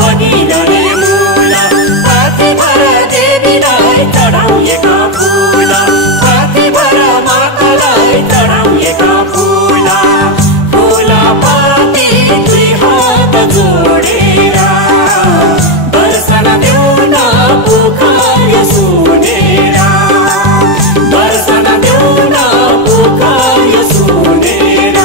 बगिरने मूल पाथी भर देवीलाई चढाइएका फूल पाथी भर मातालाई चढाइएका फूल फूल पाती दुई हात जोडेर दर्शन देऊ न पुकार सुनेर दर्शन देऊ न पुकार सुनेर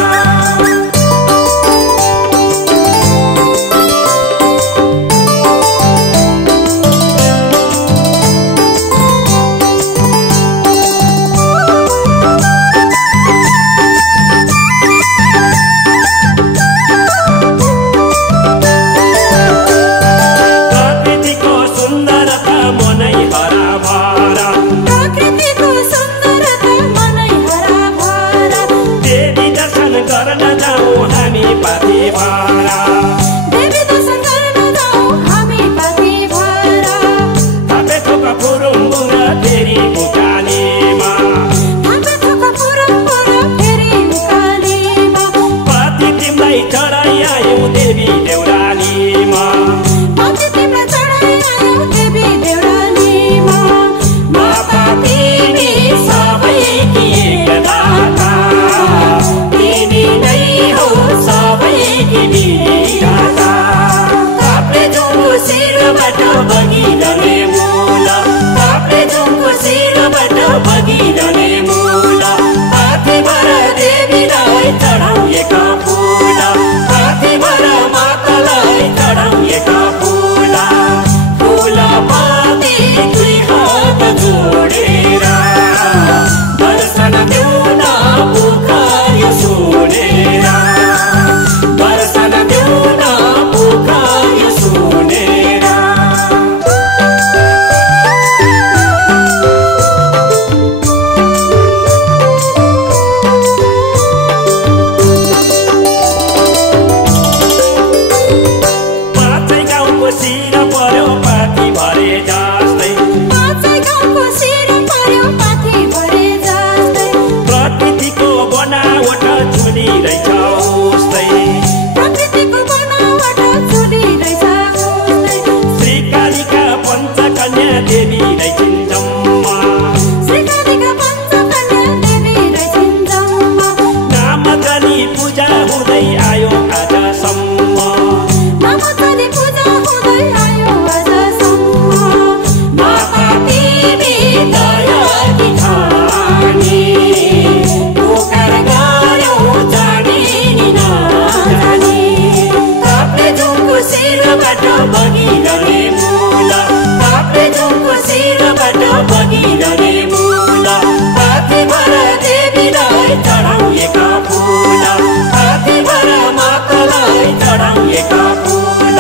बगिरने मूल पाथी भर देवीलाई चढाइएका फूल पाथी भर मातालाई चढाइएका फूल फूल पाती दुई हात जोडेर दर्शन देऊ न पुकार सुनेर दर्शन देऊ न पुकार सुनेर बगिरने मूल पापे झुमको शिरबाट बगिरने मूल पाथी भर देवीलाई चढाइएका फूल पाथी भर मातालाई चढाइएका फूल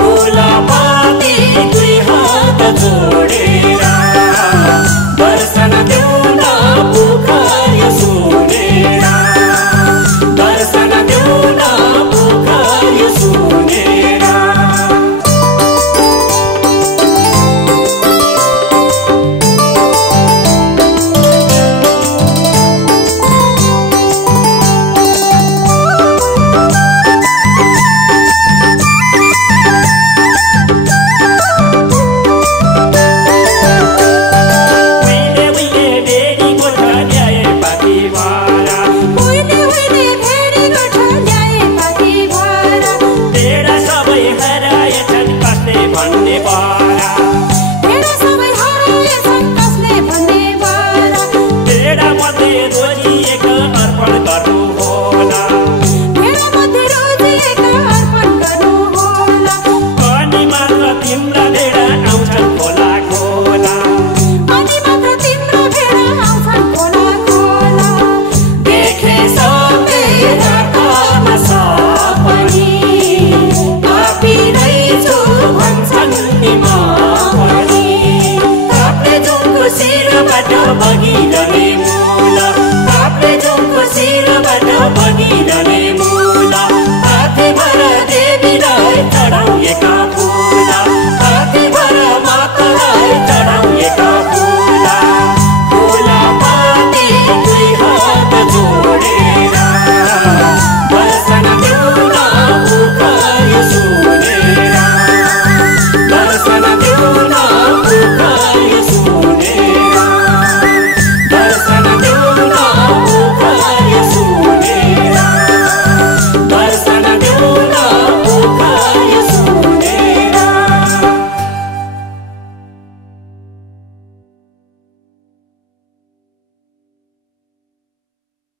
फूल पाती दुई हात जोडेर दर्शन देऊ न पुकार सुनेर दर्शन देऊ न पुकार सुनेर भन्ने